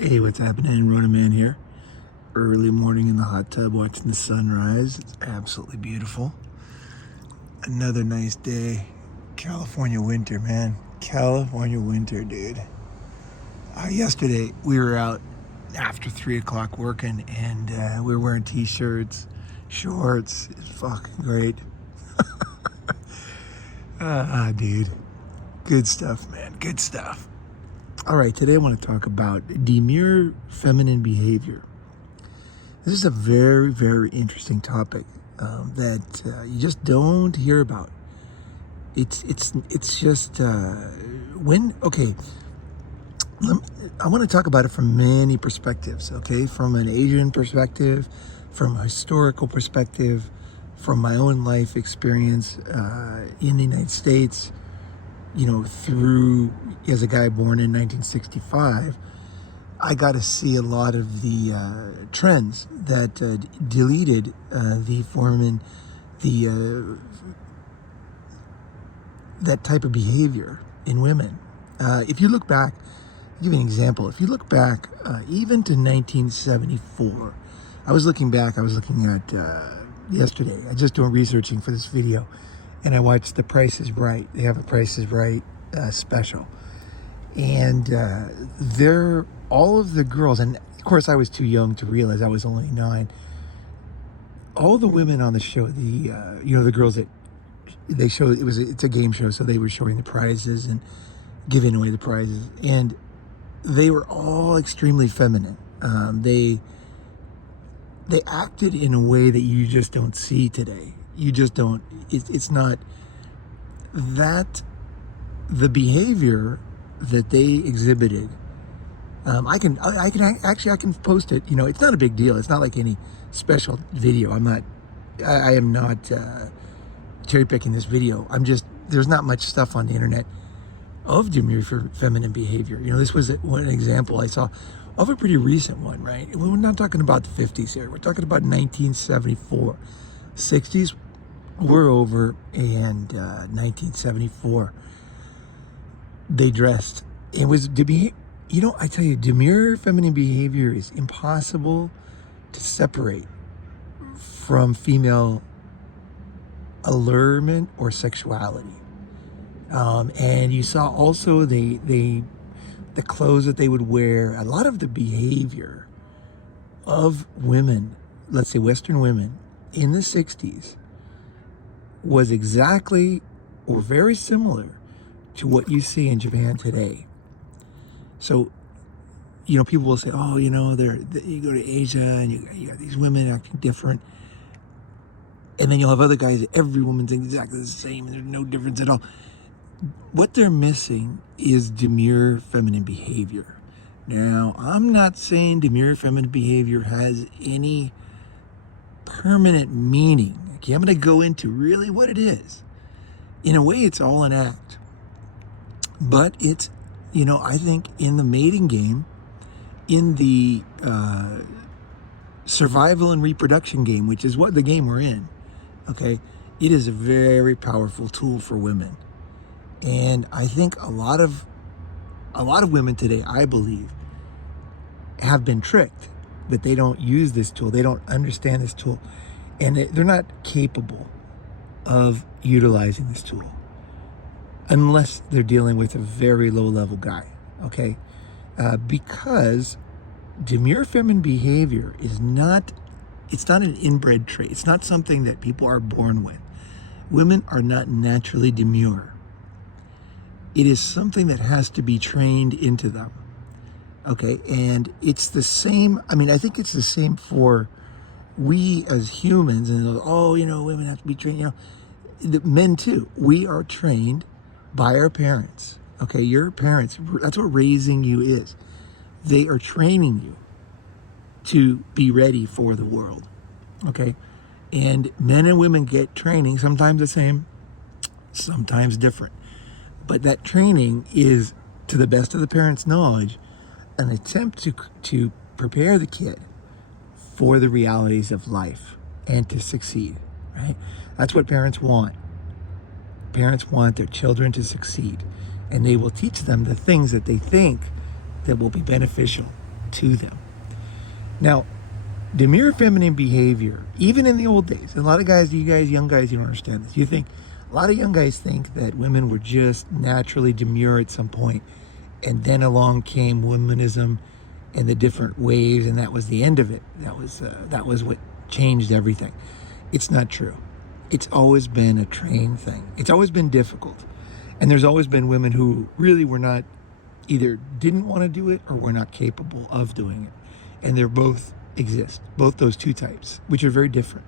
Hey, what's happening? Ronin Man here. Early morning in the hot tub watching the sunrise. It's absolutely beautiful. Another nice day. California winter, man. California winter, dude. Yesterday, we were out after 3 o'clock working and we were wearing t-shirts, shorts. It's fucking great. Dude. Good stuff, man. Good stuff. All right, today I want to talk about demure feminine behavior. This is a very, very interesting topic that you just don't hear about. It's just when okay. I want to talk about it from many perspectives. Okay, from an Asian perspective, from a historical perspective, from my own life experience in the United States. You know, through, as a guy born in 1965, I got to see a lot of the trends that deleted that type of behavior in women. If you look back, I'll give you an example. If you look back even to 1974, I was looking at yesterday. I just doing researching for this video. And I watched The Price is Right. They have a Price is Right special. And they're all of the girls, and of course I was too young to realize I was only 9. All the women on the show, the girls that they showed, it's a game show, so they were showing the prizes and giving away the prizes. And they were all extremely feminine. They acted in a way that you just don't see today. You just don't, it's not that the behavior that they exhibited. I can post it. You know, it's not a big deal. It's not like any special video. I am not cherry picking this video. There's not much stuff on the internet of demure for feminine behavior. You know, this was one example I saw of a pretty recent one, right? We're not talking about the 50s here. We're talking about 1974. 60s were over, and 1974 they dressed. It was to be, you know, I tell you, demure feminine behavior is impossible to separate from female allurement or sexuality. And you saw also the clothes that they would wear. A lot of the behavior of women, let's say Western women, in the 60s was exactly or very similar to what you see in Japan today. So, you know, people will say, oh, you know, you go to Asia and you got these women acting different. And then you'll have other guys, every woman's exactly the same and there's no difference at all. What they're missing is demure feminine behavior. Now, I'm not saying demure feminine behavior has any permanent meaning. Okay, I'm going to go into really what it is. In a way, it's all an act. But it's, you know, I think in the mating game, in the survival and reproduction game, which is what the game we're in, okay, it is a very powerful tool for women. And I think a lot of women today, I believe, have been tricked that they don't use this tool. They don't understand this tool. And they're not capable of utilizing this tool unless they're dealing with a very low-level guy, okay? Because demure feminine behavior it's not an inbred trait. It's not something that people are born with. Women are not naturally demure. It is something that has to be trained into them, okay? And it's the same, I think it's the same for we as humans, and oh, you know, women have to be trained, you know, the men too. We are trained by our parents, okay? Your parents, that's what raising you is. They are training you to be ready for the world, okay? And men and women get training, sometimes the same, sometimes different. But that training is, to the best of the parents' knowledge, an attempt to prepare the kid for the realities of life and to succeed, right? That's what parents want. Parents want their children to succeed, and they will teach them the things that they think that will be beneficial to them. Now, demure feminine behavior, even in the old days, and a lot of guys, young guys, you don't understand this. A lot of young guys think that women were just naturally demure at some point, and then along came womanism and the different waves, and that was the end of it. That was what changed everything. It's not true. It's always been a trained thing. It's always been difficult. And there's always been women who really were not, either didn't want to do it or were not capable of doing it. And they're both exist, both those two types, which are very different.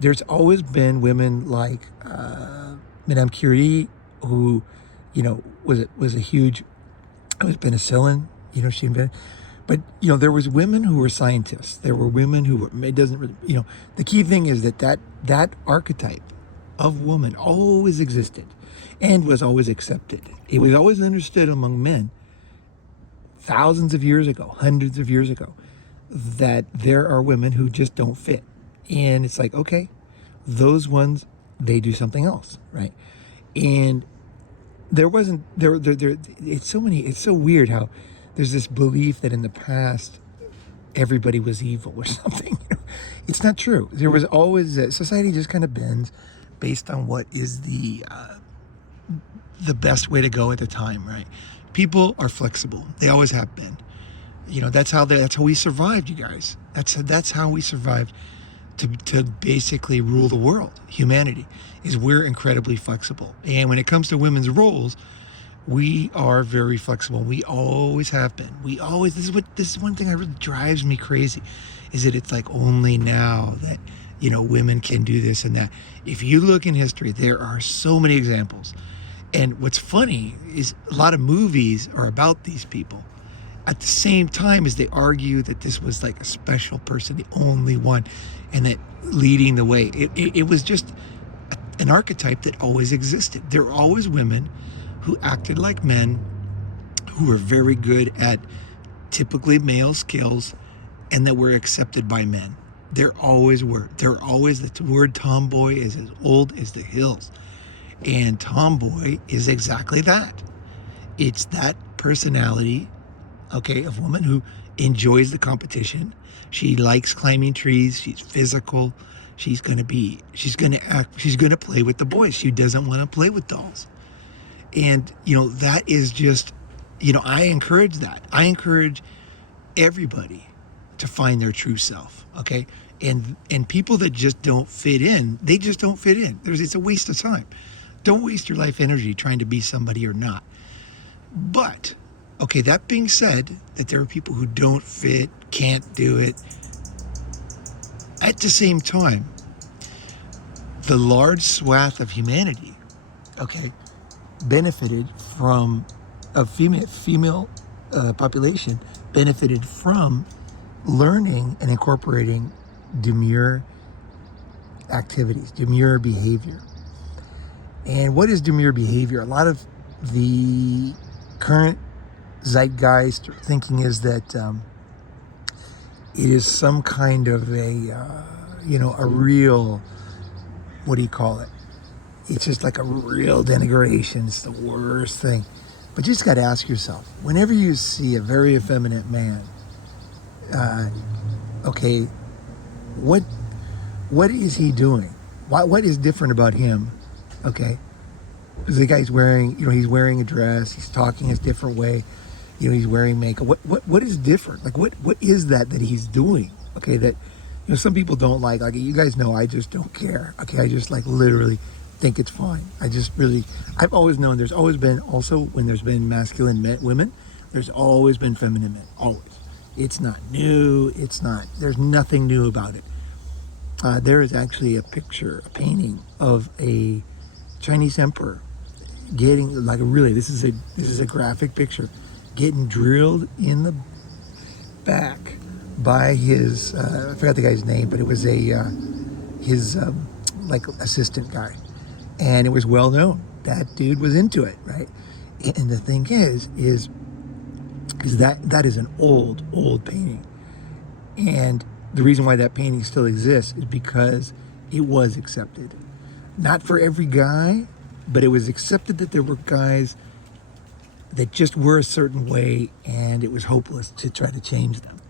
There's always been women like Madame Curie, who, was a huge, it was penicillin, she invented. But, there was women who were scientists. There were women who were, it doesn't really, the key thing is that archetype of woman always existed and was always accepted. It was always understood among men thousands of years ago, hundreds of years ago, that there are women who just don't fit. And it's like, okay, those ones, they do something else, right? And it's so weird how there's this belief that in the past everybody was evil or something. It's not true. There was always, society just kind of bends based on what is the best way to go at the time, right? People are flexible. They always have been. That's how we survived, you guys. That's how we survived to basically rule the world. Humanity is, we're incredibly flexible. And when it comes to women's roles, we are very flexible. We always have been. This is one thing that really drives me crazy, is that it's like only now that, women can do this and that. If you look in history, there are so many examples. And what's funny is a lot of movies are about these people. At the same time as they argue that this was like a special person, the only one, and that leading the way. It was just an archetype that always existed. There were always women who acted like men, who were very good at typically male skills, and that were accepted by men. There always were. The word tomboy is as old as the hills. And tomboy is exactly that. It's that personality, of woman who enjoys the competition. She likes climbing trees. She's physical. She's going to play with the boys. She doesn't want to play with dolls. And, that is just, I encourage that. I encourage everybody to find their true self, okay? And people that just don't fit in, they just don't fit in. It's a waste of time. Don't waste your life energy trying to be somebody or not. But, okay, that being said, that there are people who don't fit, can't do it. At the same time, the large swath of humanity, benefited from a female population, benefited from learning and incorporating demure activities, demure behavior. And what is demure behavior? A lot of the current zeitgeist thinking is that it is some kind of a real, what do you call it? It's just like a real denigration. It's the worst thing. But you just got to ask yourself, whenever you see a very effeminate man, what is he doing? What is different about him? Okay, because the guy's wearing, he's wearing a dress. He's talking a different way. He's wearing makeup. What is different? Like, what is that he's doing? Okay, that, some people don't like you guys know, I just don't care. Okay, I just literally think it's fine. I've always known there's always been, also when there's been masculine women, there's always been feminine men, always. It's not new. There's nothing new about it. There is actually a painting of a Chinese emperor getting, this is a graphic picture, getting drilled in the back by his, I forgot the guy's name, but it was his assistant guy. And it was well known. That dude was into it, right? And the thing is that is an old painting. And the reason why that painting still exists is because it was accepted. Not for every guy, but it was accepted that there were guys that just were a certain way, and it was hopeless to try to change them.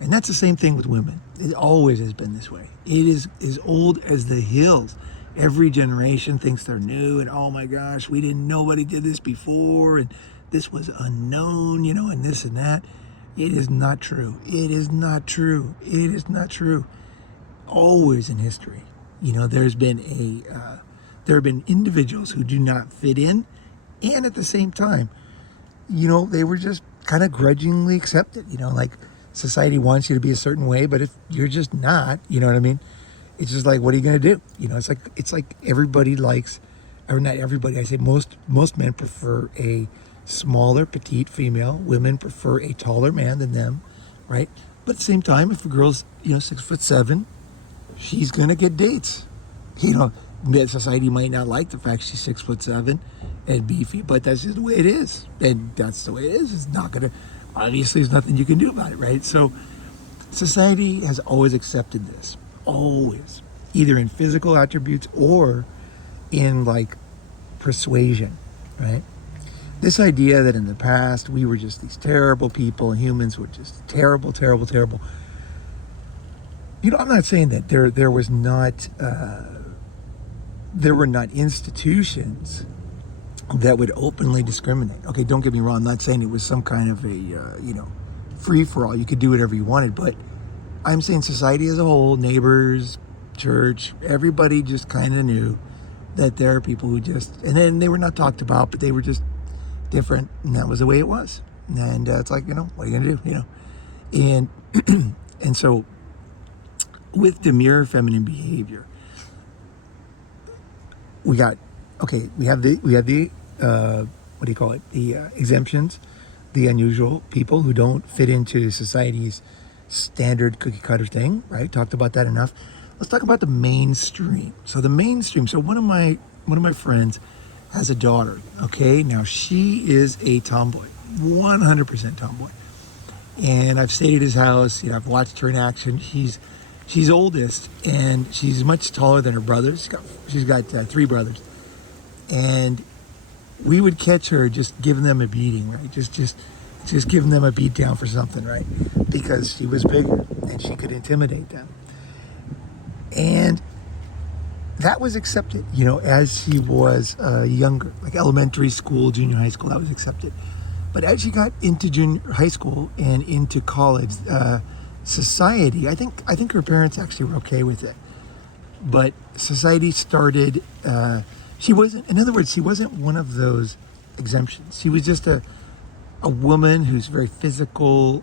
And that's the same thing with women. It always has been this way. It is as old as the hills. Every generation thinks they're new, and oh my gosh, nobody did this before, and this was unknown, and this and that. It is not true. It is not true. It is not true. Always in history, there have been individuals who do not fit in, and at the same time, they were just kind of grudgingly accepted. Like society wants you to be a certain way, but if you're just not, you know what I mean? It's just like, what are you going to do? It's like everybody likes, or not everybody. I say most men prefer a smaller, petite female. Women prefer a taller man than them, right? But at the same time, if a girl's 6'7", she's gonna get dates. Society might not like the fact she's 6'7" and beefy, but that's just the way it is, and that's the way it is. It's not gonna. Obviously, there's nothing you can do about it, right? So, society has always accepted this, always, either in physical attributes or in like persuasion, right? This idea that in the past we were just these terrible people, and humans were just terrible, terrible, terrible. I'm not saying that there was not there were not institutions that would openly discriminate. Okay, don't get me wrong. I'm not saying it was some kind of a free for all. You could do whatever you wanted, but I'm saying society as a whole, neighbors, church, everybody just kind of knew that there are people who just, and then they were not talked about, but they were just different, and that was the way it was. And it's like, what are you gonna do? And and so, with demure feminine behavior, we have the what do you call it? The exemptions, the unusual people who don't fit into society's standard cookie cutter thing, right? Talked about that enough. Let's talk about the mainstream. So the mainstream. So one of my friends has a daughter. Okay, now she is a tomboy, 100% tomboy. And I've stayed at his house. I've watched her in action. She's oldest, and she's much taller than her brothers. She's got 3 brothers, and we would catch her just giving them a beating, right? Just giving them a beat down for something, right? Because she was bigger and she could intimidate them, and that was accepted. As she was younger, like elementary school, junior high school, that was accepted. But as she got into junior high school and into college, society, I think her parents actually were okay with it, but society started. She wasn't one of those exemptions. She was just a woman who's very physical,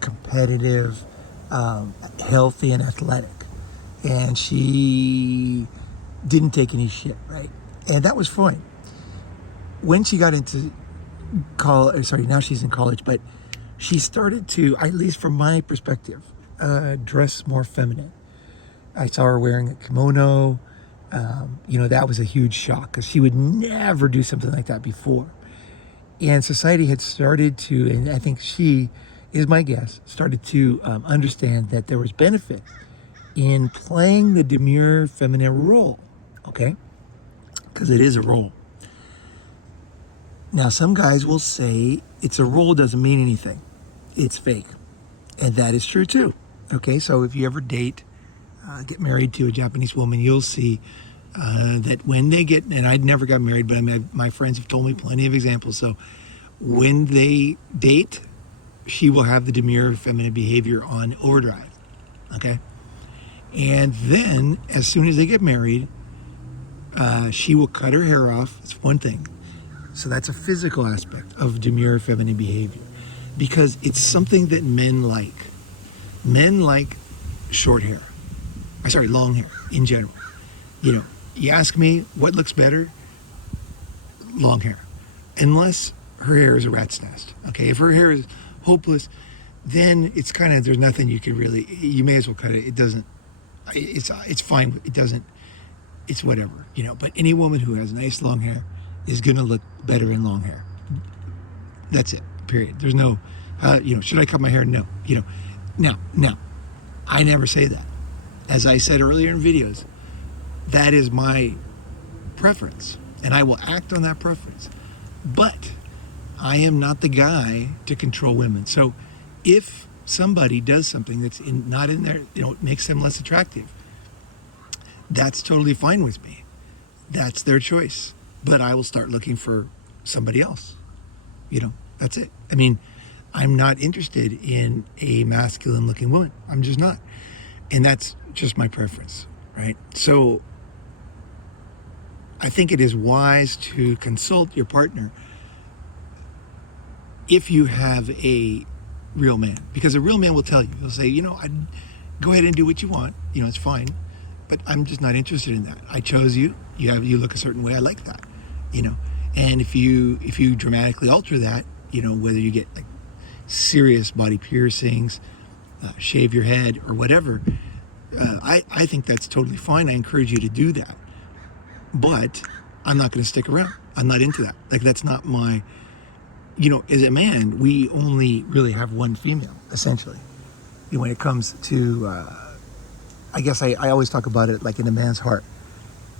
competitive, healthy, and athletic, and she didn't take any shit, right? And that was fine. When she got into college, now she's in college, but she started to, at least from my perspective, dress more feminine. I saw her wearing a kimono. That was a huge shock because she would never do something like that before. And society had started to, and I think she is my guess, started to understand that there was benefit in playing the demure feminine role, okay? Because it is a role. Now, some guys will say it's a role, doesn't mean anything. It's fake. And that is true too. Okay, so if you ever get married to a Japanese woman, you'll see that when they get, and I'd never got married, but my friends have told me plenty of examples. So when they date, she will have the demure feminine behavior on overdrive. Okay? And then, as soon as they get married, she will cut her hair off. It's one thing. So that's a physical aspect of demure feminine behavior, because it's something that men like. Men like short hair. Long hair in general. You ask me what looks better? Long hair. Unless her hair is a rat's nest. Okay, if her hair is hopeless, then it's kind of, there's nothing you can really, you may as well cut it. It doesn't, it's fine. It doesn't, it's whatever, but any woman who has nice long hair is going to look better in long hair. That's it, period. There's no, should I cut my hair? No, Now, I never say that. As I said earlier in videos, that is my preference, and I will act on that preference. But I am not the guy to control women. So if somebody does something that's not in there, it makes them less attractive, that's totally fine with me. That's their choice. But I will start looking for somebody else. That's it. I mean, I'm not interested in a masculine looking woman. I'm just not. And that's just my preference, right? So I think it is wise to consult your partner if you have a real man, because a real man will tell you, he'll say, go ahead and do what you want. It's fine, but I'm just not interested in that. I chose you. You look a certain way. I like that, and if you dramatically alter that, whether you get like serious body piercings, shave your head or whatever, I think that's totally fine. I encourage you to do that, but I'm not going to stick around. I'm not into that. Like, that's not my, as a man, we only really have one female, essentially. When it comes to, I guess I always talk about it like in a man's heart.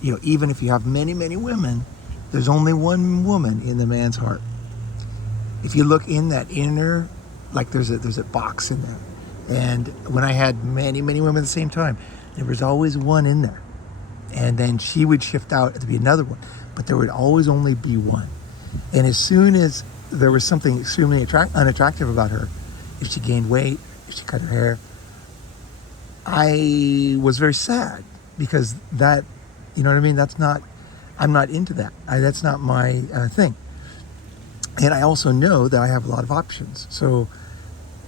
Even if you have many, many women, there's only one woman in the man's heart. If you look in that inner, like there's a box in there. And when I had many, many women at the same time, there was always one in there. And then she would shift out to be another one. But there would always only be one. And as soon as there was something extremely unattractive about her, if she gained weight, if she cut her hair, I was very sad, because that, you know what I mean? I'm not into that. that's not my thing. And I also know that I have a lot of options. So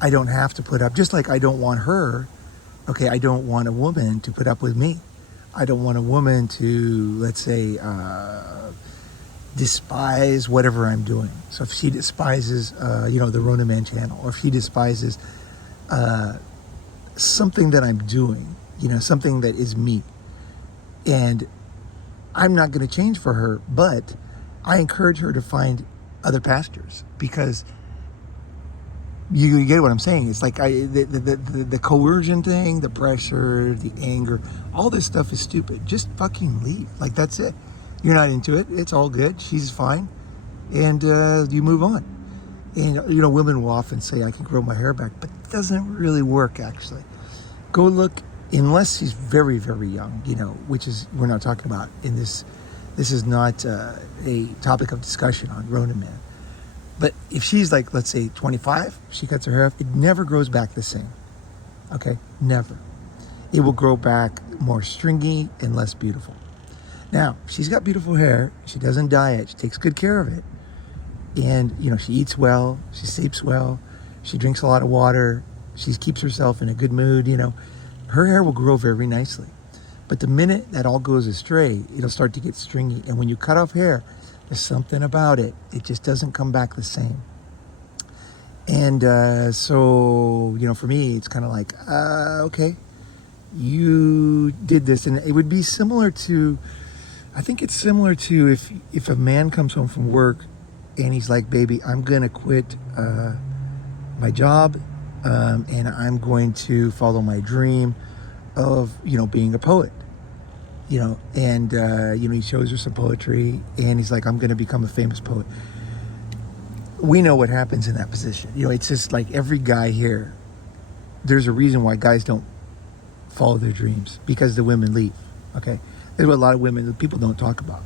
I don't have to put up, just like I don't want her, okay, I don't want a woman to put up with me. I don't want a woman to, let's say, despise whatever I'm doing. So if she despises, the Ronin Man channel, or if she despises something that I'm doing, something that is me, and I'm not going to change for her, but I encourage her to find other pastors, because you get what I'm saying. It's like the coercion thing, the pressure, the anger, all this stuff is stupid. Just fucking leave. Like, that's it. You're not into it. It's all good. She's fine. And you move on. And, women will often say, I can grow my hair back, but it doesn't really work, actually. Go look, unless she's very, very young, which is, we're not talking about in this. This is not a topic of discussion on Ronin Man. But if she's like, let's say 25, she cuts her hair off, it never grows back the same. Okay? Never. It will grow back more stringy and less beautiful. Now, she's got beautiful hair. She doesn't dye it. She takes good care of it. And, she eats well. She sleeps well. She drinks a lot of water. She keeps herself in a good mood, Her hair will grow very nicely. But the minute that all goes astray, it'll start to get stringy. And when you cut off hair, there's something about it. It just doesn't come back the same. And so, for me, it's kind of like, okay, you did this. And it would be similar to, I think it's similar to if a man comes home from work and he's like, baby, I'm going to quit my job, and I'm going to follow my dream of, being a poet. And he shows her some poetry, and he's like, I'm going to become a famous poet. We know what happens in that position. It's just like every guy here, there's a reason why guys don't follow their dreams, because the women leave, okay? There's what a lot of women, people don't talk about.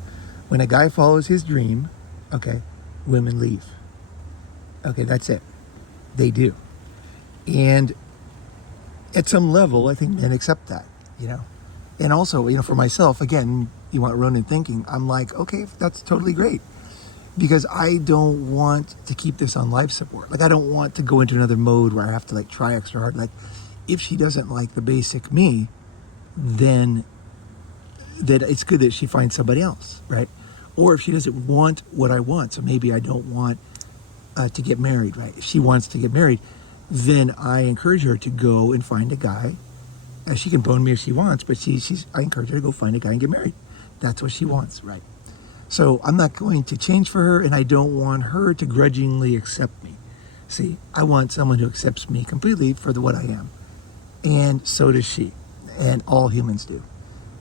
When a guy follows his dream, okay, women leave. Okay, that's it. They do. And at some level, I think men accept that, And also, for myself, again, you want Ronin thinking, I'm like, okay, that's totally great. Because I don't want to keep this on life support. Like, I don't want to go into another mode where I have to, like, try extra hard. Like, if she doesn't like the basic me, then that it's good that she finds somebody else, right? Or if she doesn't want what I want, so maybe I don't want to get married, right? If she wants to get married, then I encourage her to go and find a guy. She can bone me if she wants, but I encourage her to go find a guy and get married. That's what she wants, right? So I'm not going to change for her, and I don't want her to grudgingly accept me. See, I want someone who accepts me completely for what I am. And so does she. And all humans do.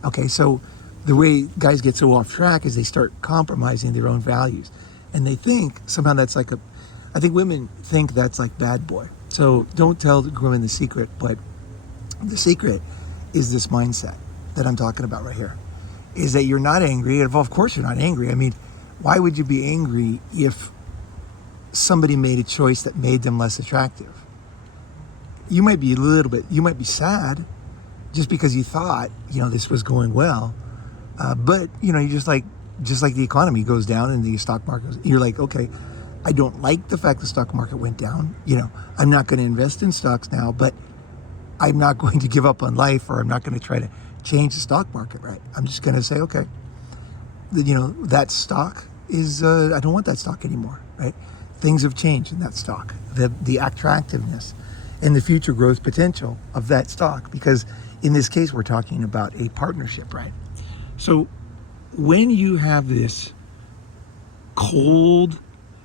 Okay, so the way guys get so off track is they start compromising their own values. And they think somehow that's like I think women think that's like bad boy. So don't tell the women the secret, but the secret is this mindset that I'm talking about right here. Is that you're not angry. Of course you're not angry. I mean, why would you be angry if somebody made a choice that made them less attractive? You might be you might be sad just because you thought, this was going well. But, you just like the economy goes down and the stock market, you're like, okay, I don't like the fact the stock market went down. I'm not going to invest in stocks now, but I'm not going to give up on life, or I'm not going to try to change the stock market, right? I'm just going to say, okay, that stock is, I don't want that stock anymore, right? Things have changed in that stock, the attractiveness and the future growth potential of that stock, because in this case, we're talking about a partnership, right? So when you have this cold,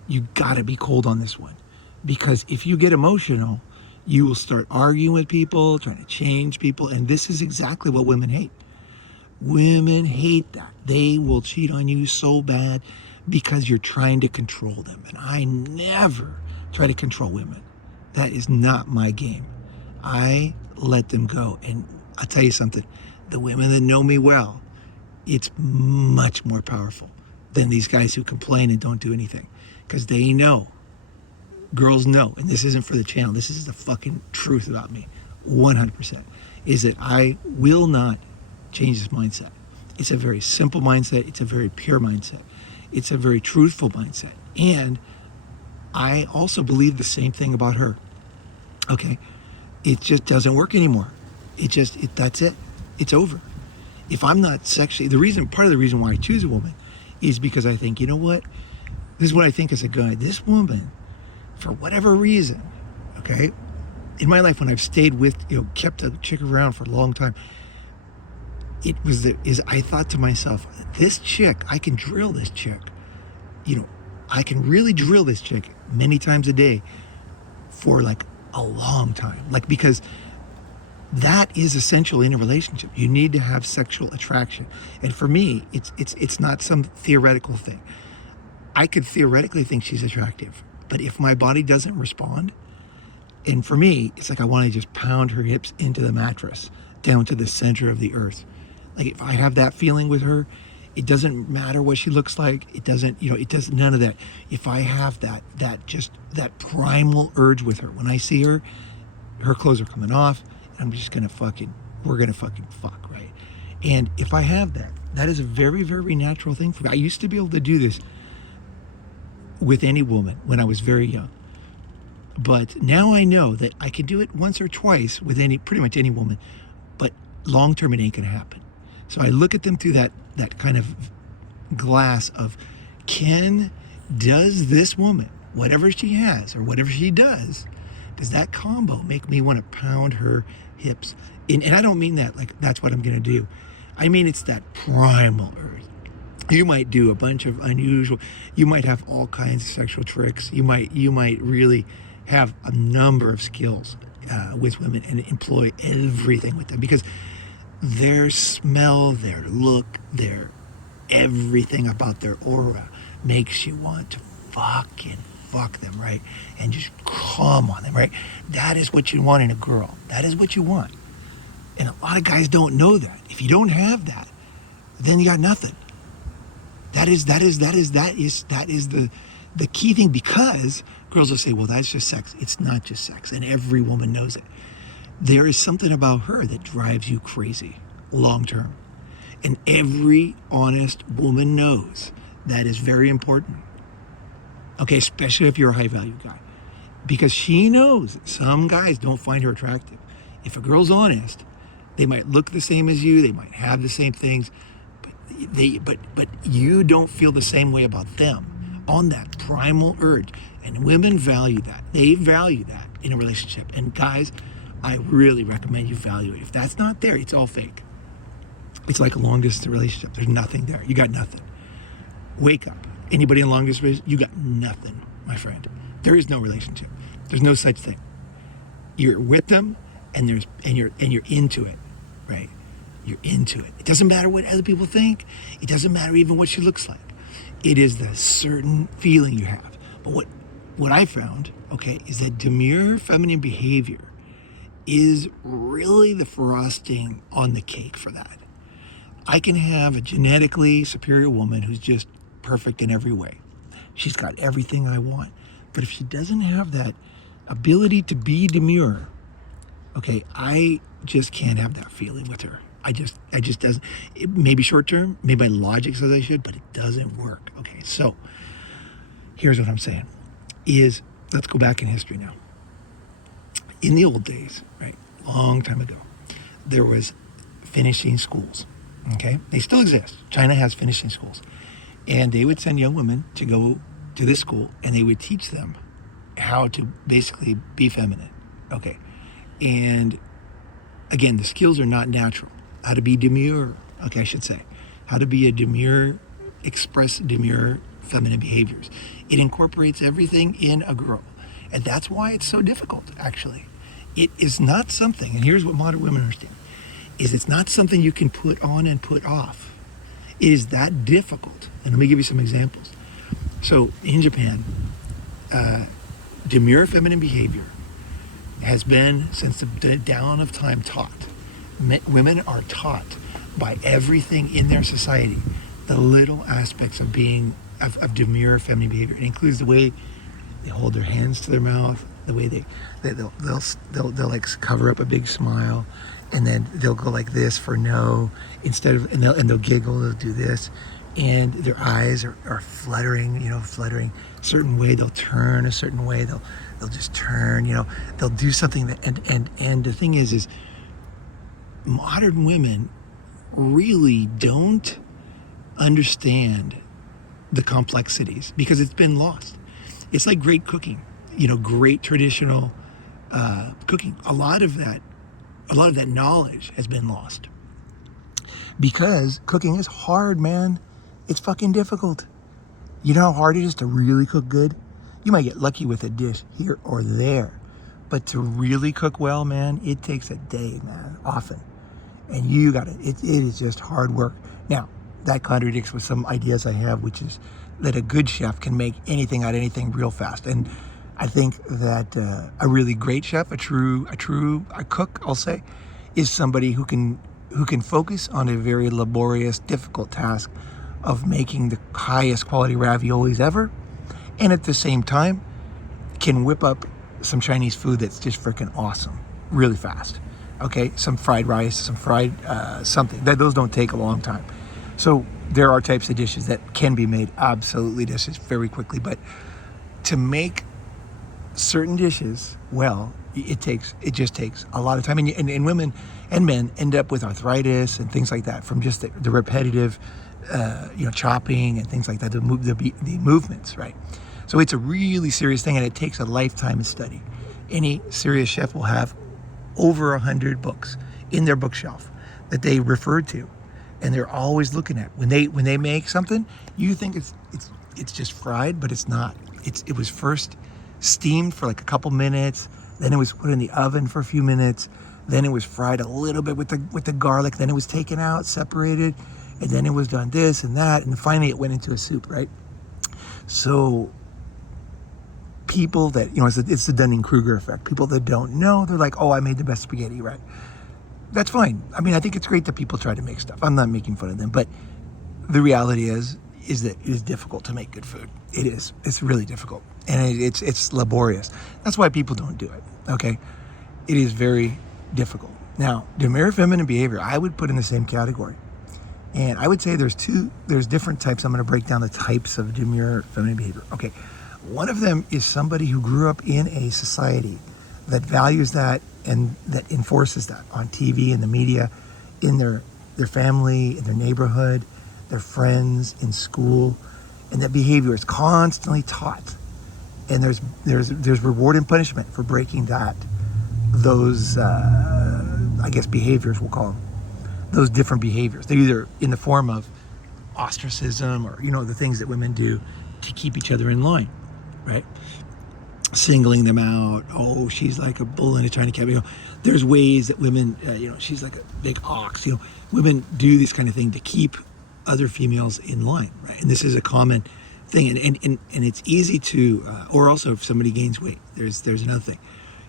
you gotta be cold on this one, because if you get emotional, you will start arguing with people, trying to change people, and this is exactly what women hate. Women hate that. They will cheat on you so bad because you're trying to control them. And I never try to control women. That is not my game. I let them go. And I'll tell you something, the women that know me well, it's much more powerful than these guys who complain and don't do anything. Because they know, girls know, and this isn't for the channel, this is the fucking truth about me, 100%, is that I will not change this mindset. It's a very simple mindset. It's a very pure mindset. It's a very truthful mindset. And I also believe the same thing about her. Okay? It just doesn't work anymore. That's it. It's over. If I'm not sexually, part of the reason why I choose a woman is because I think, you know what? This is what I think as a guy. This woman, for whatever reason, okay, in my life when I've stayed with, kept a chick around for a long time, I thought to myself, this chick, I can drill this chick. I can really drill this chick many times a day for like a long time. Like, because that is essential in a relationship. You need to have sexual attraction. And for me, it's not some theoretical thing. I could theoretically think she's attractive, but if my body doesn't respond, and for me, it's like I want to just pound her hips into the mattress, down to the center of the earth. Like, if I have that feeling with her, it doesn't matter what she looks like. It doesn't, it does none of that. If I have that primal urge with her, when I see her, her clothes are coming off, and we're gonna fucking fuck, right? And if I have that is a very, very natural thing for me. I used to be able to do this with any woman when I was very young. But now I know that I can do it once or twice with pretty much any woman, but long term it ain't gonna happen. So I look at them through that kind of glass of, does this woman, whatever she has or whatever she does that combo make me want to pound her hips? And I don't mean that like that's what I'm gonna do. I mean, it's that primal urge. You might do a bunch of you might have all kinds of sexual tricks. You might really have a number of skills with women and employ everything with them, because their smell, their look, their everything about their aura makes you want to fucking fuck them, right? And just come on them, right? That is what you want in a girl. That is what you want. And a lot of guys don't know that. If you don't have that, then you got nothing. That is the key thing, because girls will say, well, that's just sex. It's not just sex, and every woman knows it. There is something about her that drives you crazy long term. And every honest woman knows that is very important. Okay, especially if you're a high value guy. Because she knows that some guys don't find her attractive. If a girl's honest, they might look the same as you, they might have the same things, but you don't feel the same way about them on that primal urge. And women value that. They value that in a relationship. And guys, I really recommend you value it. If that's not there, it's all fake. It's like a long distance relationship. There's nothing there. You got nothing. Wake up. Anybody in a long distance relationship, you got nothing, my friend. There is no relationship. There's no such thing. You're with them, and you're into it, right? You're into it. It doesn't matter what other people think. It doesn't matter even what she looks like. It is the certain feeling you have. But what what I found, okay, is that demure feminine behavior is really the frosting on the cake for that. I can have a genetically superior woman who's just perfect in every way. She's got everything I want. But if she doesn't have that ability to be demure, okay, I just can't have that feeling with her. I just doesn't. It may be short term, maybe my logic says I should, but it doesn't work. Okay, so here's what I'm saying is, let's go back in history now. In the old days, right, long time ago, there was finishing schools. Okay, they still exist. China has finishing schools, and they would send young women to go to this school, and they would teach them how to basically be feminine. Okay, and again, the skills are not natural. How to be demure. Okay, I should say, how to be a demure, express demure feminine behaviors. It incorporates everything in a girl, and that's why it's so difficult. Actually, it is not something. And here's what modern women understand. Is it's not something you can put on and put off. It is that difficult. And let me give you some examples. So in Japan, demure feminine behavior has been, since the dawn of time, taught. Women are taught by everything in their society, the little aspects of being, of demure feminine behavior. It includes the way they hold their hands to their mouth, the way they'll like cover up a big smile, and then they'll go like this for no, instead of, and they'll giggle, they'll do this, and their eyes are fluttering, fluttering a certain way. They'll turn a certain way. They'll just turn, they'll do something that, and the thing is modern women really don't understand the complexities because it's been lost. It's like great cooking, great traditional cooking. A lot of that knowledge has been lost because cooking is hard, man. It's fucking difficult. You know how hard it is to really cook good? You might get lucky with a dish here or there, but to really cook well, man, it takes a day, man, often. And you got it is just hard work. Now, that contradicts with some ideas I have, which is that a good chef can make anything out of anything real fast. And I think that a really great chef, a true cook, I'll say, is somebody who can focus on a very laborious, difficult task of making the highest quality raviolis ever, and at the same time can whip up some Chinese food that's just freaking awesome, really fast. Okay, some fried rice, some fried something. Those don't take a long time. So there are types of dishes that can be made absolutely dishes very quickly, but to make certain dishes well, it just takes a lot of time, and women and men end up with arthritis and things like that from just the repetitive chopping and things like that, the movements, right? So it's a really serious thing, and it takes a lifetime of study. Any serious chef will have over 100 books in their bookshelf that they refer to, and they're always looking at. When they make something, you think it's just fried, but it's not. It was first steamed for like a couple minutes, then it was put in the oven for a few minutes, then it was fried a little bit with the garlic, then it was taken out, separated, and then it was done this and that, and finally it went into a soup, right? So people that, it's the Dunning-Kruger effect. People that don't know, they're like, oh, I made the best spaghetti, right? That's fine. I mean, I think it's great that people try to make stuff. I'm not making fun of them, but the reality is that it is difficult to make good food. It is. It's really difficult, and it's laborious. That's why people don't do it, okay? It is very difficult. Now, demure feminine behavior, I would put in the same category. And I would say there's different types. I'm going to break down the types of demure feminine behavior. Okay, one of them is somebody who grew up in a society that values that and that enforces that on TV and the media, in their family, in their neighborhood, their friends, in school, and that behavior is constantly taught. And there's reward and punishment for breaking those behaviors, we'll call them. Those different behaviors. They're either in the form of ostracism or, the things that women do to keep each other in line, right? Singling them out. Oh, she's like a bull in a china cabinet. There's ways that women, she's like a big ox. Women do this kind of thing to keep other females in line, right? And this is a common thing, and it's easy to, or also if somebody gains weight, there's another thing.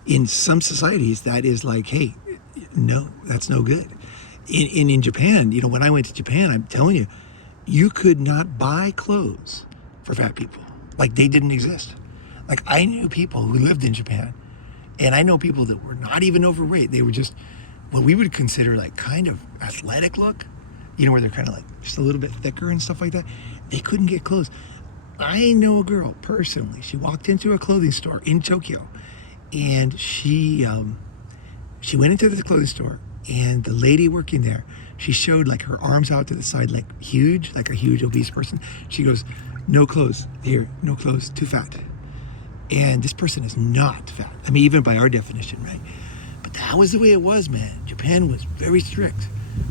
In some societies, that is like, hey, no, that's no good. In Japan, you know, when I went to Japan, I'm telling you, you could not buy clothes for fat people. Like, they didn't exist. Like, I knew people who lived in Japan, and I know people that were not even overweight. They were just what we would consider like kind of athletic look, you know, where they're kind of like just a little bit thicker and stuff like that. They couldn't get clothes. I know a girl personally. She walked into a clothing store in Tokyo, and she went into the clothing store, and the lady working there, she showed like her arms out to the side, like huge, like a huge obese person. She goes, "No clothes here, no clothes, too fat." And this person is not fat. I mean, even by our definition, right? But that was the way it was, man. Japan was very strict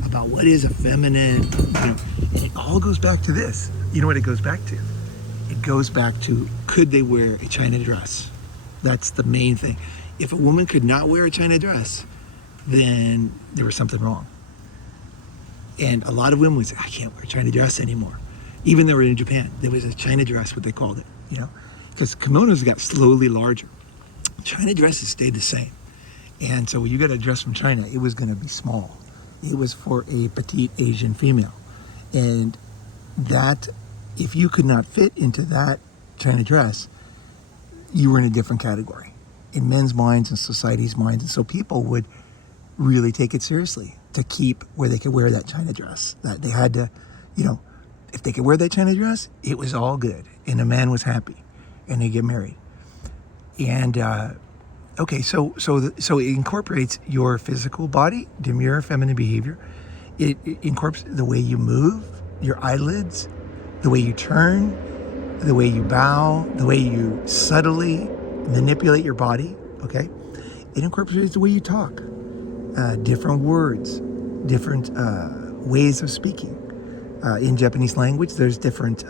about what is a feminine, you know, and it all goes back to this. You know what it goes back to? It goes back to, could they wear a China dress? That's the main thing. If a woman could not wear a China dress, then there was something wrong. And a lot of women would say, I can't wear a China dress anymore. Even though we're in Japan, there was a China dress, what they called it, you know, because kimonos got slowly larger. China dresses stayed the same. And so when you got a dress from China, it was going to be small. It was for a petite Asian female. And that, if you could not fit into that China dress, you were in a different category in men's minds and society's minds. And so people would really take it seriously to keep where they could wear that China dress. That they had to, you know, if they could wear that China dress, it was all good. And a man was happy. And they get married. And, okay, so it incorporates your physical body, demure feminine behavior. It incorporates the way you move, your eyelids, the way you turn, the way you bow, the way you subtly manipulate your body, okay? It incorporates the way you talk, different words, different ways of speaking. In Japanese language, there's different,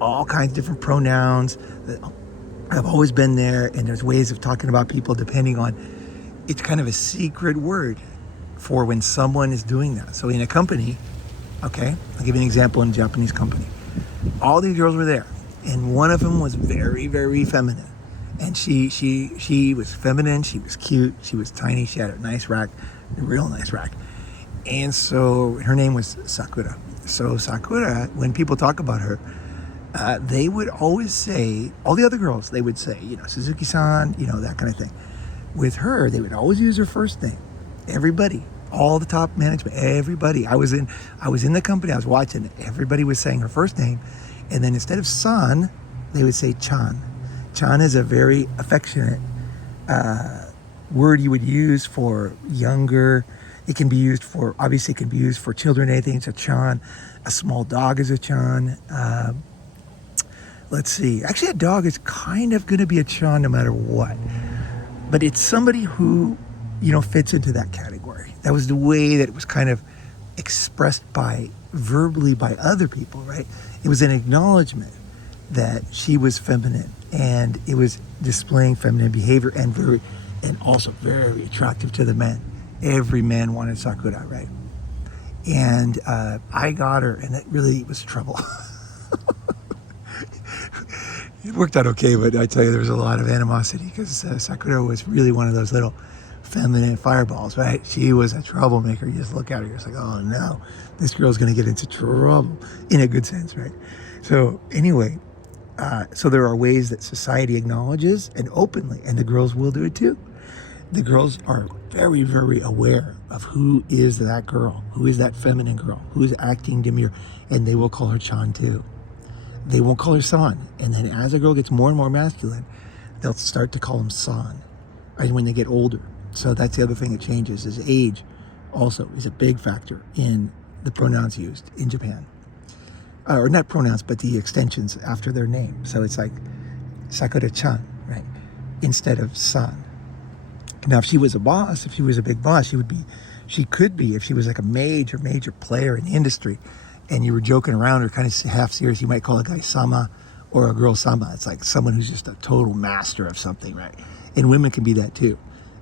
all kinds of different pronouns that have always been there, and there's ways of talking about people depending on, it's kind of a secret word for when someone is doing that. So in a company, okay, I'll give you an example in a Japanese company. All these girls were there, and one of them was very, very feminine. And she was feminine, she was cute, she was tiny, she had a nice rack, a real nice rack. And so her name was Sakura. So Sakura, when people talk about her, they would always say, all the other girls, they would say, you know, Suzuki-san, you know, that kind of thing. With her, they would always use her first name. Everybody, all the top management, everybody. I was in the company, I was watching it. Everybody was saying her first name. And then instead of san, they would say chan. Chan is a very affectionate word you would use for younger. It can be used for, obviously it can be used for children, anything. It's a chan. A small dog is a chan. Let's see. Actually, a dog is kind of going to be a chan no matter what. But it's somebody who, you know, fits into that category. That was the way that it was kind of expressed verbally by other people, right? It was an acknowledgement that she was feminine, and it was displaying feminine behavior, and also very attractive to the men. Every man wanted Sakura, right? And I got her, and it really was trouble. It worked out okay, but I tell you, there was a lot of animosity because Sakura was really one of those little feminine fireballs, right? She was a troublemaker. You just look at her, you're just like, oh no, this girl's going to get into trouble, in a good sense, right? So anyway, so there are ways that society acknowledges and openly, and the girls will do it too. The girls are very, very aware of who is that girl, who is that feminine girl, who is acting demure, and they will call her chan too. They won't call her san. And then as a girl gets more and more masculine, they'll start to call them san, right, when they get older. So that's the other thing that changes, is age also is a big factor in the pronouns used in Japan. Or not pronouns, but the extensions after their name. So it's like Sakura-chan, right, instead of san. Now, if she was a boss, if she was a big boss, she could be, if she was like a major player in the industry, and you were joking around or kind of half serious, you might call a guy sama or a girl sama. It's like someone who's just a total master of something, right? And women can be that too.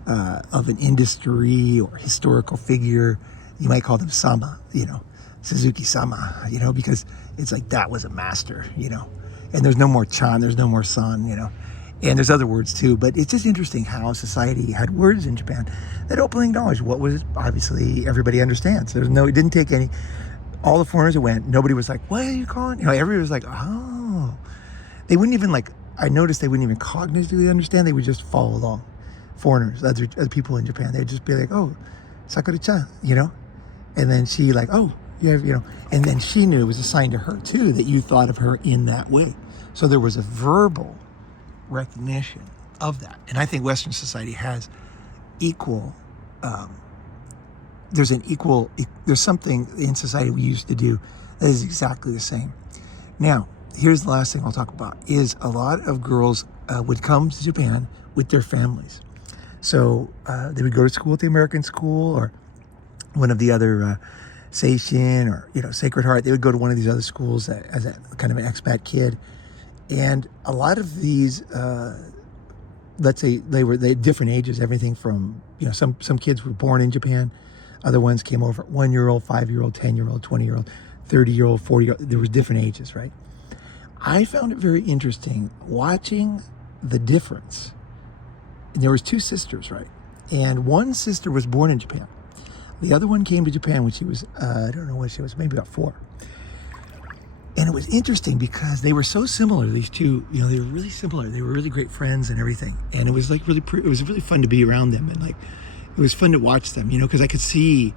Of an industry or historical figure, you might call them sama, you know, Suzuki sama, you know, because it's like that was a master, you know. And there's no more chan, there's no more san, And there's other words too, but it's just interesting how society had words in Japan that openly acknowledged what was obviously everybody understands. It didn't take any, all the foreigners that went, nobody was like, what are you calling? Everybody was like, oh. They wouldn't even I noticed they wouldn't even cognitively understand, they would just follow along. Foreigners, other people in Japan, they'd just be like, oh, Sakura-chan, And then she oh, yeah, and then she knew it was a sign to her too that you thought of her in that way. So there was a verbal recognition of that. And I think Western society has equal, there's something in society we used to do that is exactly the same. Now, here's the last thing I'll talk about, is a lot of girls would come to Japan with their families. So they would go to school at the American school or one of the other Seishin or, Sacred Heart. They would go to one of these other schools as a kind of an expat kid. And a lot of these, let's say they had different ages, everything from, some kids were born in Japan. Other ones came over, 1-year-old, 5-year-old, 10-year-old, 20-year-old, 30-year-old, 40-year-old. There was different ages, right? I found it very interesting watching the difference. And there was 2 sisters, right? And one sister was born in Japan. The other one came to Japan when she was, I don't know when she was, maybe about 4. And it was interesting because they were so similar, these two, they were really similar. They were really great friends and everything. And it was it was really fun to be around them. And it was fun to watch them, because I could see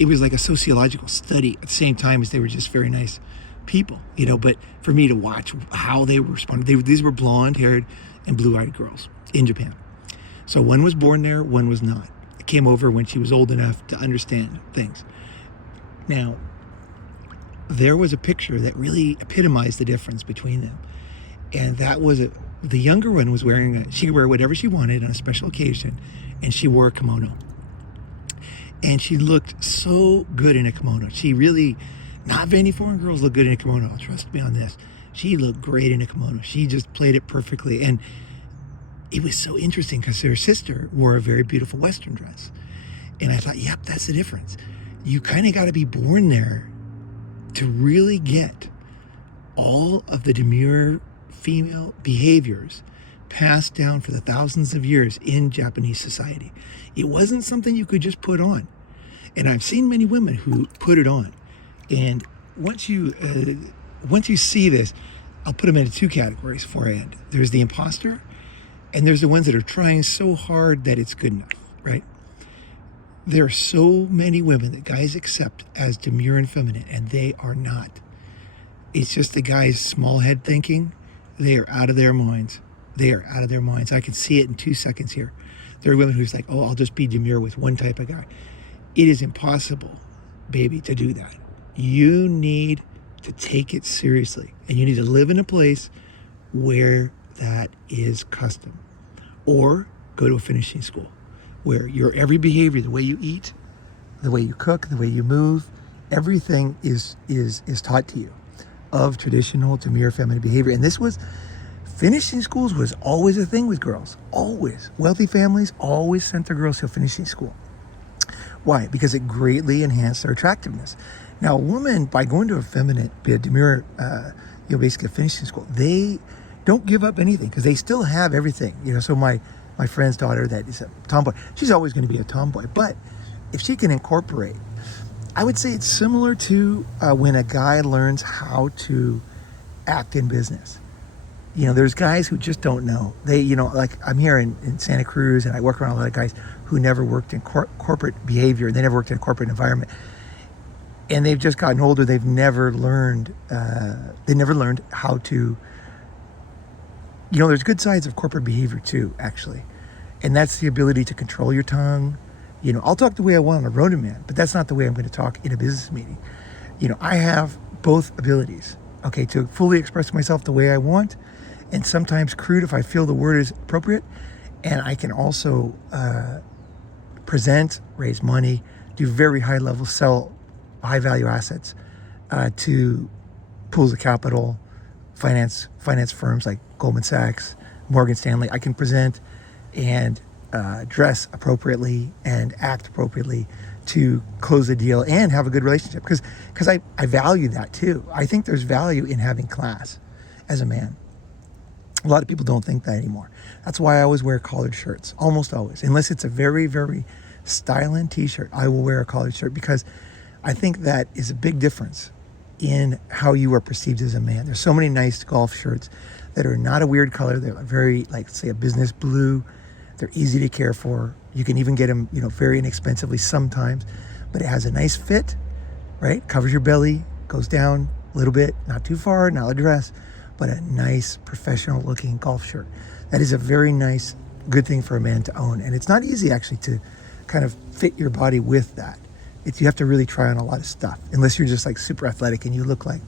it was like a sociological study at the same time as they were just very nice people, but for me to watch how they were responding, these were blonde-haired and blue-eyed girls in Japan. So one was born there, one was not. It came over when she was old enough to understand things. Now, there was a picture that really epitomized the difference between them. And that was the younger one was she could wear whatever she wanted on a special occasion, and she wore a kimono. And she looked so good in a kimono. She really, not many foreign girls look good in a kimono, trust me on this. She looked great in a kimono. She just played it perfectly. And it was so interesting because her sister wore a very beautiful Western dress. And I thought, yep, that's the difference. You kind of got to be born there to really get all of the demure female behaviors passed down for the thousands of years in Japanese society. It wasn't something you could just put on. And I've seen many women who put it on. And once you see this, I'll put them into 2 categories beforehand. There's the imposter, and there's the ones that are trying so hard that it's good enough, right? There are so many women that guys accept as demure and feminine, and they are not. It's just the guy's small head thinking. They are out of their minds. They are out of their minds. I can see it in 2 seconds here. There are women who's like, oh, I'll just be demure with one type of guy. It is impossible, baby, to do that. You need to take it seriously, and you need to live in a place where that is custom, or go to a finishing school where your every behavior, the way you eat, the way you cook, the way you move, everything is taught to you of traditional demure feminine behavior. And this was, finishing schools was always a thing with girls, always. Wealthy families always sent their girls to a finishing school. Why? Because it greatly enhanced their attractiveness. Now, a woman, by going to a feminine, be a demure, basically a finishing school, they don't give up anything because they still have everything. So my friend's daughter that is a tomboy, she's always going to be a tomboy. But if she can incorporate, I would say it's similar to when a guy learns how to act in business. There's guys who just don't know. They, like I'm here in Santa Cruz, and I work around a lot of guys who never worked in corporate behavior. They never worked in a corporate environment. And they've just gotten older. They've never learned how to, there's good sides of corporate behavior too, actually. And that's the ability to control your tongue. I'll talk the way I want on a Ronin man, but that's not the way I'm going to talk in a business meeting. I have both abilities, okay, to fully express myself the way I want, and sometimes crude if I feel the word is appropriate. And I can also present, raise money, do very high level, sell high value assets to pools of capital, finance firms like Goldman Sachs, Morgan Stanley. I can present and dress appropriately and act appropriately to close a deal and have a good relationship, because I value that too. I think there's value in having class as a man. A lot of people don't think that anymore. That's why I always wear collared shirts, almost always. Unless it's a very, very styling t-shirt, I will wear a collared shirt because I think that is a big difference in how you are perceived as a man. There's so many nice golf shirts that are not a weird color. They're very, like, say, a business blue. They're easy to care for. You can even get them, very inexpensively sometimes. But it has a nice fit, right? Covers your belly, goes down a little bit, not too far, not a dress, but a nice professional looking golf shirt. That is a very nice, good thing for a man to own. And it's not easy actually to kind of fit your body with that. You have to really try on a lot of stuff, unless you're just like super athletic and you look like,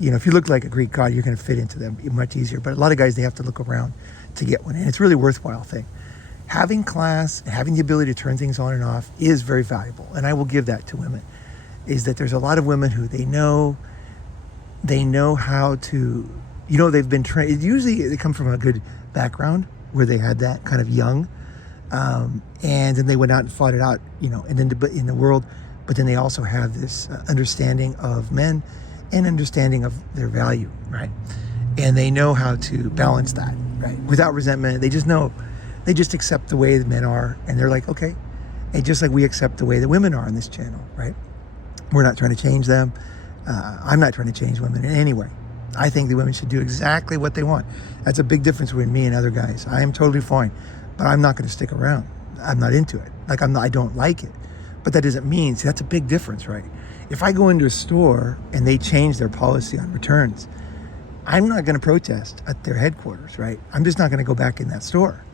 if you look like a Greek god, you're going to fit into them much easier. But a lot of guys, they have to look around to get one. And it's really a worthwhile thing. Having class, having the ability to turn things on and off is very valuable. And I will give that to women, is that there's a lot of women who they know how to, they've been trained. Usually they come from a good background where they had that kind of young, and then they went out and fought it out, and then in the world, but then they also have this understanding of men and understanding of their value, right? And they know how to balance that, right? Without resentment. They just accept the way the men are, and they're like, okay. And just like we accept the way the women are on this channel, right? We're not trying to change them. I'm not trying to change women in any way. I think the women should do exactly what they want. That's a big difference between me and other guys. I am totally fine, but I'm not going to stick around. I'm not into it. I don't like it. But that doesn't mean, that's a big difference, right? If I go into a store and they change their policy on returns, I'm not going to protest at their headquarters, right? I'm just not going to go back in that store.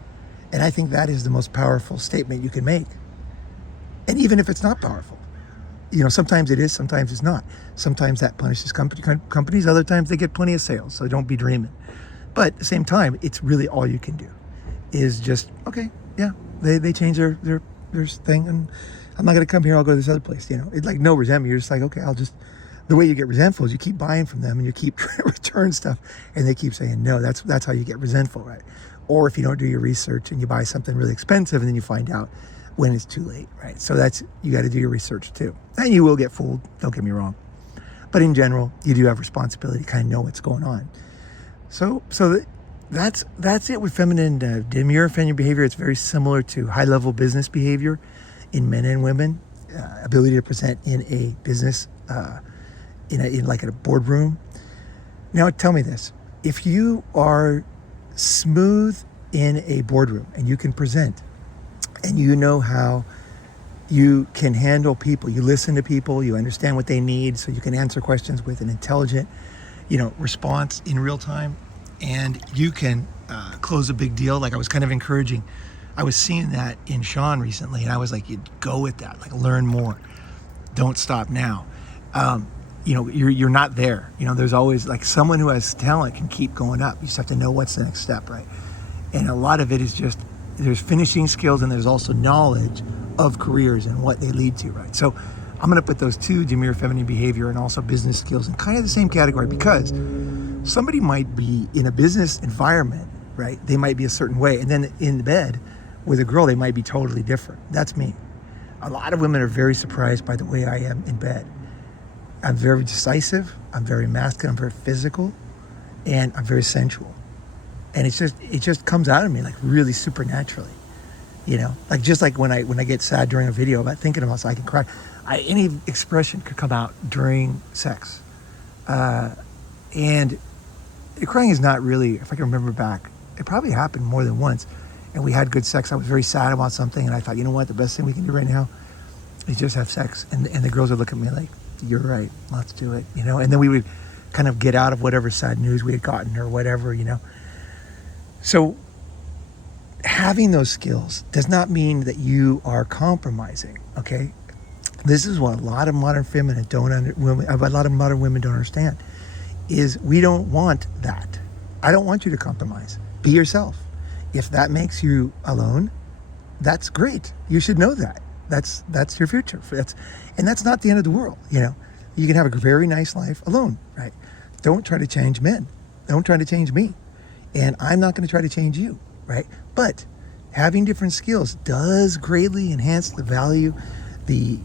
And I think that is the most powerful statement you can make. And even if it's not powerful, sometimes it is, sometimes it's not. Sometimes that punishes companies, other times they get plenty of sales, so don't be dreaming. But at the same time, it's really all you can do is just, okay, yeah, they change their thing, and I'm not going to come here, I'll go to this other place, It's like no resentment, you're just like, okay, the way you get resentful is you keep buying from them and you keep trying to return stuff, and they keep saying no. That's how you get resentful, right? Or if you don't do your research and you buy something really expensive and then you find out when it's too late, right? So you got to do your research too. And you will get fooled, don't get me wrong. But in general, you do have responsibility to kind of know what's going on. So that's it with feminine demure feminine behavior. It's very similar to high-level business behavior in men and women. Ability to present in a business, in like a boardroom. Now tell me this: if you are smooth in a boardroom and you can present, and you know how you can handle people, you listen to people, you understand what they need, so you can answer questions with an intelligent, response in real time, and you can close a big deal. Like I was kind of encouraging, I was seeing that in Sean recently, and I was like, you go with that, like learn more, don't stop now. You're not there. There's always like someone who has talent can keep going up. You just have to know what's the next step, right? And a lot of it is just, there's finishing skills and there's also knowledge of careers and what they lead to, right? So I'm going to put those two, demure feminine behavior and also business skills, in kind of the same category, because somebody might be in a business environment, right? They might be a certain way, and then in bed with a girl, they might be totally different. That's me. A lot of women are very surprised by the way I am in bed. I'm very decisive, I'm very masculine, I'm very physical, and I'm very sensual. And it just comes out of me like really supernaturally, like just like when I get sad during a video about thinking about something, I can cry. Any expression could come out during sex, and the crying is not really, if I can remember back, it probably happened more than once, and we had good sex. I was very sad about something, and I thought, the best thing we can do right now is just have sex, and the girls would look at me like, you're right, let's do it, and then we would kind of get out of whatever sad news we had gotten or whatever, So having those skills does not mean that you are compromising, okay? This is what a lot of modern women don't understand, is we don't want that. I don't want you to compromise. Be yourself. If that makes you alone, that's great. You should know that. That's your future. And that's not the end of the world, You can have a very nice life alone, right? Don't try to change men. Don't try to change me. And I'm not going to try to change you, right? But having different skills does greatly enhance the value, the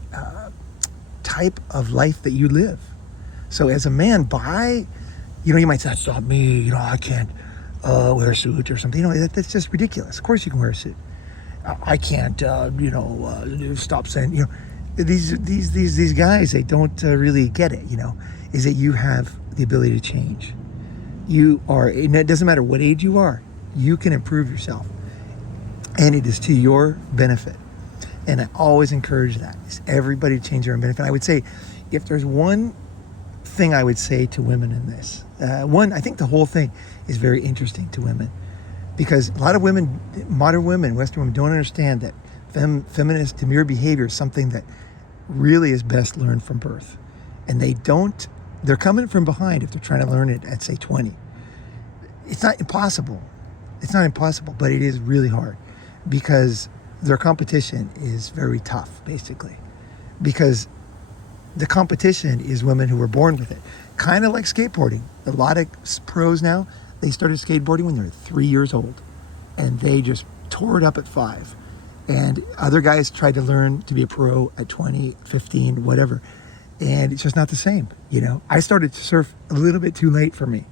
type of life that you live. So as a man, buy You might say, that's not me, I can't wear a suit or something. That's just ridiculous. Of course you can wear a suit. I can't, stop saying, these guys, they don't really get it, is that you have the ability to change. And it doesn't matter what age you are, you can improve yourself. And it is to your benefit. And I always encourage that, is everybody to change their own benefit. I would say, if there's one thing I would say to women in this, I think the whole thing is very interesting to women, because a lot of women, modern women, Western women, don't understand that feminist demure behavior is something that really is best learned from birth. And they're coming from behind if they're trying to learn it at, say, 20. It's not impossible. But it is really hard, because their competition is very tough, basically. Because the competition is women who were born with it. Kind of like skateboarding. A lot of pros now, they started skateboarding when they were 3 years old, and they just tore it up at 5. And other guys tried to learn to be a pro at 20, 15, whatever. And it's just not the same, I started to surf a little bit too late for me.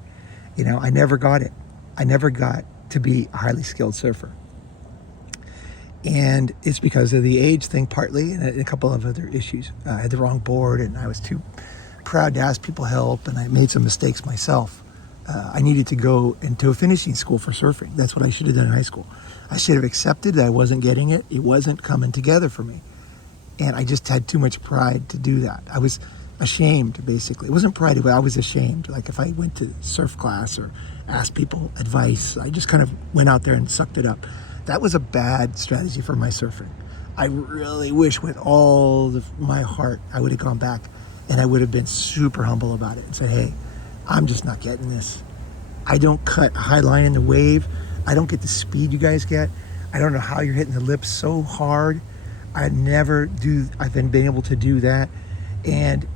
I never got it. I never got to be a highly skilled surfer. And it's because of the age thing partly, and a couple of other issues. I had the wrong board, and I was too proud to ask people help, and I made some mistakes myself. I needed to go into a finishing school for surfing. That's what I should have done in high school. I should have accepted that I wasn't getting it. It wasn't coming together for me. And I just had too much pride to do that. I was ashamed, basically. It wasn't pride, but I was ashamed. Like if I went to surf class or asked people advice, I just kind of went out there and sucked it up. That was a bad strategy for my surfing. I really wish with all of my heart I would have gone back, and I would have been super humble about it and said, hey, I'm just not getting this. I don't cut a high line in the wave. I don't get the speed you guys get. I don't know how you're hitting the lips so hard. I've been able to do that. And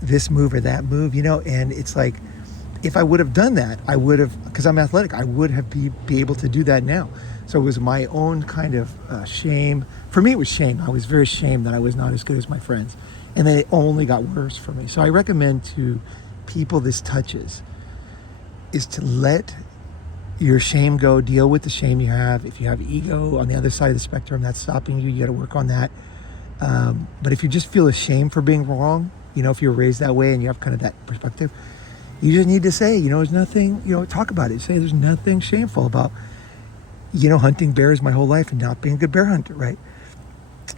this move or that move, and it's like, if I would have done that, I would have, because I'm athletic, I would have be able to do that now. So it was my own kind of shame. For me, it was shame. I was very ashamed that I was not as good as my friends. And then it only got worse for me. So I recommend to people this touches is to let your shame go, deal with the shame you have. If you have ego on the other side of the spectrum, that's stopping you. You got to work on that. But if you just feel ashamed for being wrong, if you're raised that way and you have kind of that perspective, you just need to say, there's nothing, talk about it. Say there's nothing shameful about, hunting bears my whole life and not being a good bear hunter, right?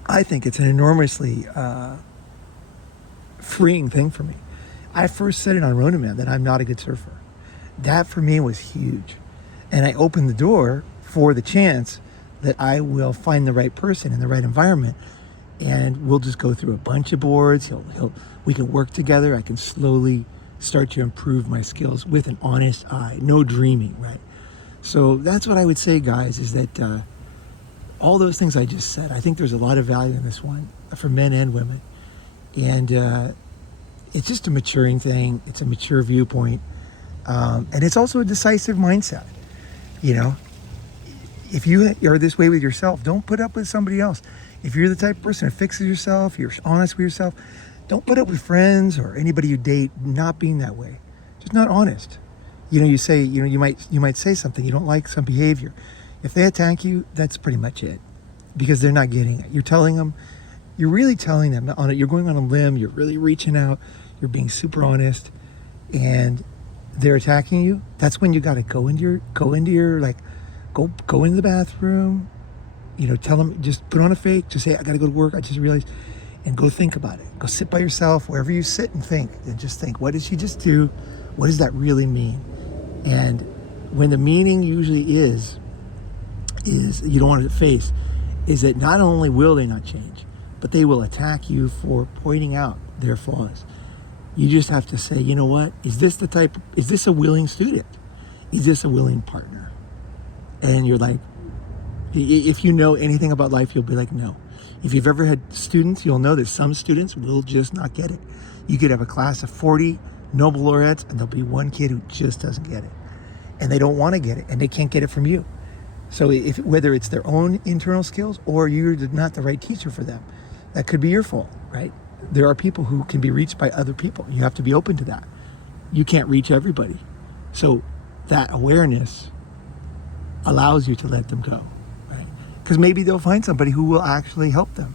I think it's an enormously freeing thing for me. I first said it on Ronin that I'm not a good surfer. That for me was huge. And I opened the door for the chance that I will find the right person in the right environment, and we'll just go through a bunch of boards. We can work together. I can slowly start to improve my skills with an honest eye, no dreaming, right? So that's what I would say, guys, is that all those things I just said, I think there's a lot of value in this one for men and women. And it's just a maturing thing. It's a mature viewpoint. And it's also a decisive mindset. If you are this way with yourself, don't put up with somebody else. If you're the type of person who fixes yourself, you're honest with yourself, don't put up with friends or anybody you date not being that way. Just not honest. You say, you might say something, you don't like some behavior. If they attack you, that's pretty much it, because they're not getting it. You're really telling them on it. You're going on a limb. You're really reaching out. You're being super honest, and they're attacking you. That's when you got to go into the bathroom. Tell them, just put on a fake. Just say, I got to go to work. I just realized, and go think about it. Go sit by yourself wherever you sit and think, and just think, what did she just do? What does that really mean? And when the meaning usually is you don't want to face, is that not only will they not change, but they will attack you for pointing out their flaws. You just have to say, you know what? Is this a willing student? Is this a willing partner? And you're like, if you know anything about life, you'll be like, no. If you've ever had students, you'll know that some students will just not get it. You could have a class of 40 Nobel laureates, and there'll be one kid who just doesn't get it. And they don't want to get it, and they can't get it from you. So whether it's their own internal skills or you're not the right teacher for them, that could be your fault, right? There are people who can be reached by other people. You have to be open to that. you can't reach everybody. So that awareness allows you to let them go, right? Because maybe they'll find somebody who will actually help them,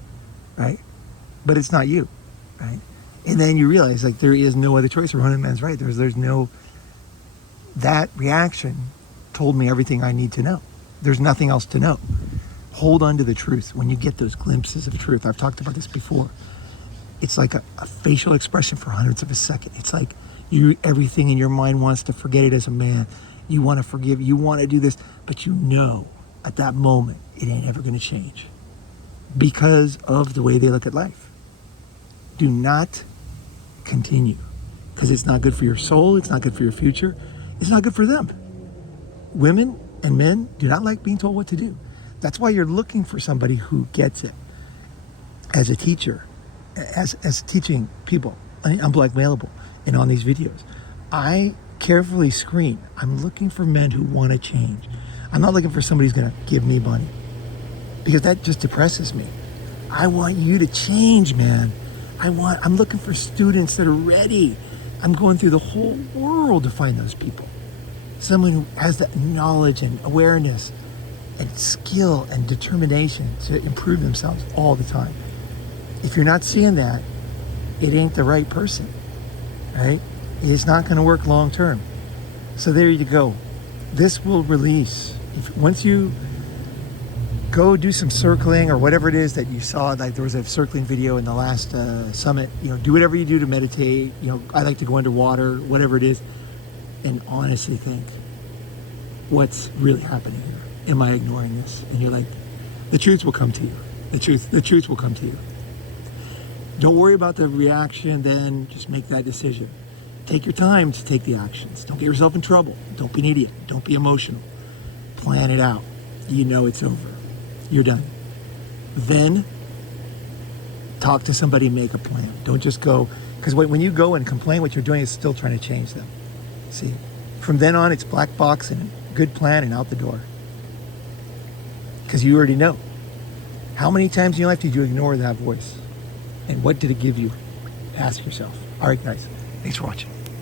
right? But it's not you, right? And then you realize, like, there is no other choice. Ronin man's right. There's no, that reaction told me everything I need to know. There's nothing else to know. Hold on to the truth. When you get those glimpses of truth, I've talked about this before. It's like a facial expression for hundredths of a second. It's like everything in your mind wants to forget it as a man. You want to forgive, you want to do this, but you know at that moment it ain't ever going to change because of the way they look at life. Do not continue, because it's not good for your soul, it's not good for your future, it's not good for them. Women and men do not like being told what to do. That's why you're looking for somebody who gets it. As a teacher, as teaching people, Unblackmailable, and on these videos, I carefully screen. I'm looking for men who want to change. I'm not looking for somebody who's going to give me money, because that just depresses me. I want you to change, man. I'm looking for students that are ready. I'm going through the whole world to find those people. Someone who has that knowledge and awareness and skill and determination to improve themselves all the time. If you're not seeing that, it ain't the right person, right? It's not going to work long term. So there you go. This will release. Once you go do some circling or whatever it is that you saw, like there was a circling video in the last summit, do whatever you do to meditate. I like to go underwater, whatever it is, and honestly think, what's really happening here? Am I ignoring this? And you're like, the truth will come to you. The truth will come to you. Don't worry about the reaction, then just make that decision. Take your time to take the actions. Don't get yourself in trouble. Don't be an idiot. Don't be emotional. Plan it out. You know it's over. You're done. Then talk to somebody and make a plan. Don't just go, because when you go and complain, what you're doing is still trying to change them. See, from then on, it's black box and good plan and out the door. Because you already know. How many times in your life did you ignore that voice? And what did it give you? Ask yourself. All right, guys. Thanks for watching.